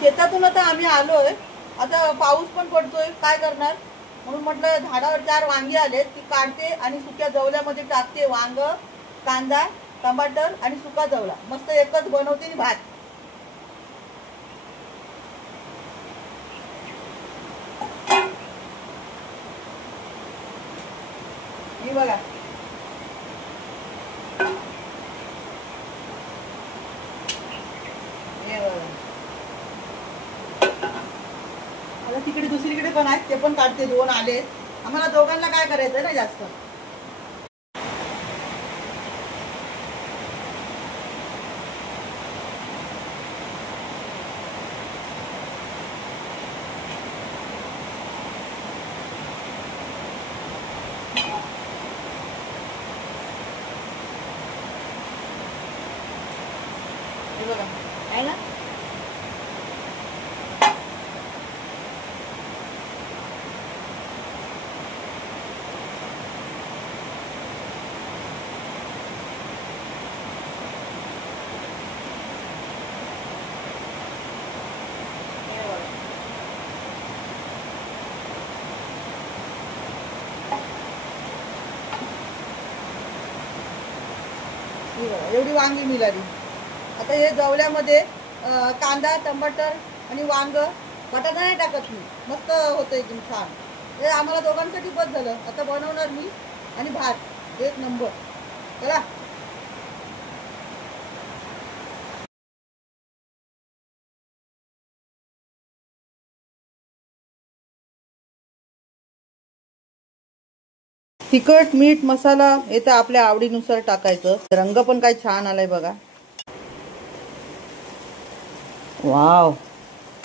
शेतातून आता आम्ही आलोय, आता पाऊस पण पडतोय, काय करणार म्हणून म्हटलं झाडावर 4 वांगी आलेत ती काढते आणि सुक्या जवल्यामध्ये टाकते. वांग, कांदा, टमाटर आणि सुका जवला मस्त एकच बनवते भात. ही बघा आता तिकडे दुसरीकडे पण आहेत, ते पण काढते. 2 आले. आम्हाला दोघांना काय करायचं ना जास्त. हे बघा आहे ना. एवढी वांगी मिळाली. आता हे जवल्यामध्ये कांदा, टमाटर आणि वांग, बटाटा नाही टाकत मी. मस्त होतं एकदम छान. हे आम्हाला दोघांसाठी बस झालं. आता बनवणार मी आणि भात एक नंबर. चला तिखट, मीठ, मसाला हे तर आपल्या आवडीनुसार टाकायचं. रंग पण काय छान आलाय बघा. वाव,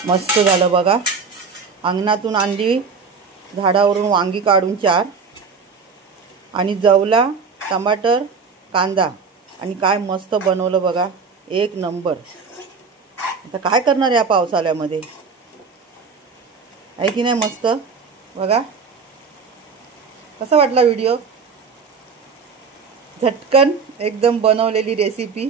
मस्त झालं बघा. अंगणातून आणली झाडावरून वांगी काढून 4 आणि जवला, टमाटर, कांदा आणि काय मस्त बनवलं बघा. एक नंबर. आता काय करणार या पावसाळ्यामध्ये, आहे की नाही मस्त. बघा कसा वाटला व्हिडिओ. झटकन एकदम बनवलेली रेसिपी.